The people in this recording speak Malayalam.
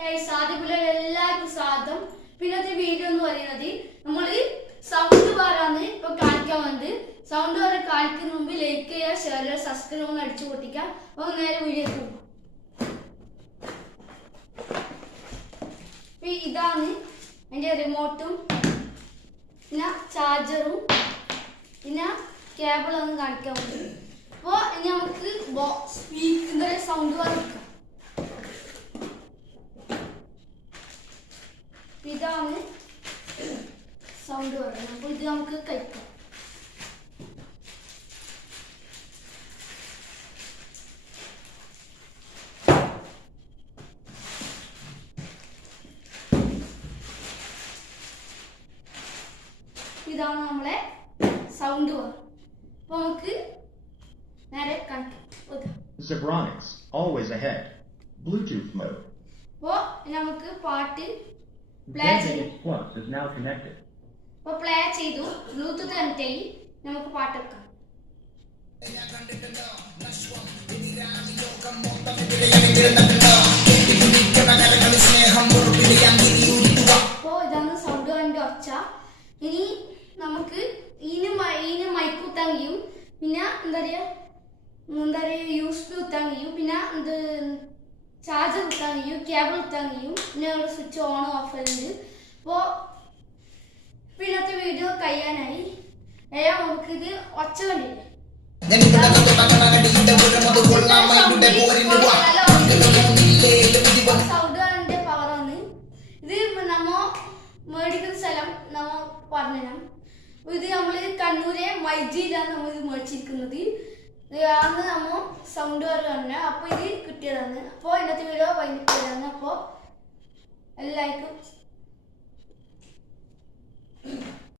സാധ്യതയുള്ള എല്ലാവർക്കും സ്വാഗതം. പിന്നത്തെ വീഡിയോ എന്ന് പറയുന്നത് നമ്മൾ സൗണ്ട് ബാറാണ് ഇപ്പൊ കാണിക്കാൻ വന്നത്. സൗണ്ട് ബാർ കാണിക്കുന്ന മുമ്പ് ലൈക്ക് ചെയ്യുക, ഷെയർ ചെയ്യുക, സബ്സ്ക്രൈബ് ഒന്ന് അടിച്ചു പൊട്ടിക്കാം. അപ്പൊ നേരെ വീഡിയോ പോകും. ഇതാണ് അതിന്റെ റിമോട്ടും പിന്നെ ചാർജറും പിന്നെ കേബിളൊന്നും കാണിക്കാൻ വന്നത്. അപ്പോൾ ഇനി നമുക്ക് സ്പീക്കറിന്റെ സൗണ്ട് ബാർ വെക്കാം. ഇതാണ് സൗണ്ട് പറയുന്നത്. അപ്പോൾ ഇത് നമുക്ക് കഴിക്കാം. ഇതാണ് നമ്മളെ സൗണ്ട് ബാർ. അപ്പോൾ നമുക്ക് നേരെ കാണിക്കാം. Zebronics, always ahead. Bluetooth mode. അപ്പോൾ നമുക്ക് പാട്ട് പ്ലേ ചെയ്തു. Plus is now connected. അപ്പോൾ പ്ലേ ചെയ്തു. ബ്ലൂടൂത്ത് കണക്ട് ആയി. നമുക്ക് പാട്ട് വെക്കാം. അപ്പോൾ ഇതാണ് സൗണ്ട് ബാറിന്റെ ഒച്ച. ഇനി നമുക്ക് ഇതിന് മൈക്ക് കുത്താൻ കഴിയും. പിന്നെ എന്താ പറയുക USB കുത്താൻ കഴിയും. പിന്നെ ചാർജർ കുത്താൻ കഴിയും, കേബിൾ കുത്താൻ കഴിയും. പിന്നെ സ്വിച്ച് ഓൺ ഓഫ് ചെയ്യുന്നുണ്ട്. അപ്പോൾ പിന്നത്തെ വീഡിയോ കഴിയാനായി. നമുക്കിത് ഒച്ച കണ്ടില്ലേ, സൗണ്ട് ബാറിന്റെ പവറാണ് ഇത്. നമ്മ മേടിക്കുന്ന സ്ഥലം നമ്മ പറഞ്ഞുതരാം. ഇത് നമ്മൾ കണ്ണൂരെ മൈജിയിലാണ് നമ്മൾ ഇത് മേടിച്ചിരിക്കുന്നത്. അന്ന് നമ്മ സൗണ്ട് ബാർ തന്നെ. അപ്പോൾ ഇത് കിട്ടിയതാണ്. അപ്പോൾ ഇന്നത്തെ വീഡിയോ വൈകിട്ട്. അപ്പോൾ എല്ലാവർക്കും